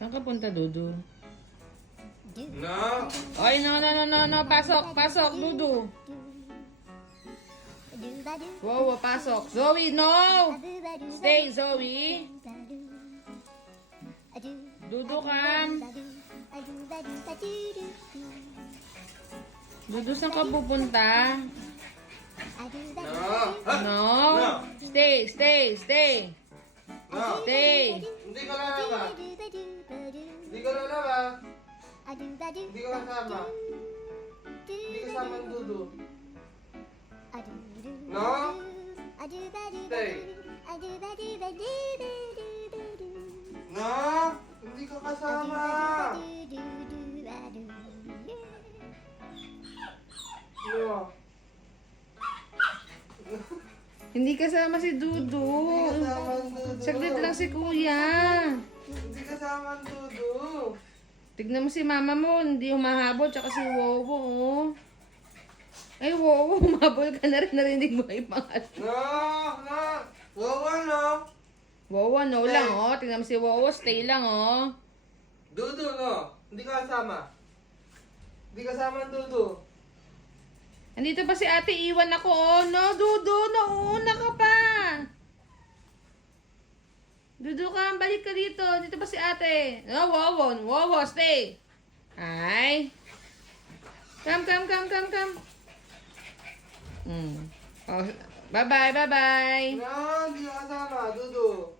Saan ka punta, Dudu? No. Ay, no, no, no, no, no. Pasok, pasok, Dudu. Wow, pasok. Zoe, no! Stay, Zoe. Dudu, kam. Dudu, saan ka pupunta? No. No. Stay, stay, stay. No. Stay. Hindi ko lalaba. Hindi ko lalaba. Hindi ko kasama. Hindi kasama ang dudu. No. Stay. No. Hindi ko kasama. No. Hindi kasama si Dudu. Hindi kasama ang dudu. Saglit lang si Kuya. Tignan mo si mama mo, hindi humahabol, tsaka si Wowo, oh. Ay, Wowo, humabol ka na rin, narinig mo yung pangalan. No. No. Wawa no. Wowo, no lang, oh. Tignan mo si Wowo, stay lang, oh. Dudu no. Hindi ka kasama. Hindi kasama ang dudu. Andito pa si ate, iwan ako, oh. No, Dudu, nauna ka pa. Dudu ka, balik ka dito. Dito pa si ate. No, Wowo, Wowo, stay. Ay. Come, come, come, come, come. Hmm. Oh, bye-bye, bye-bye. No, hindi ka kasama. Dudu.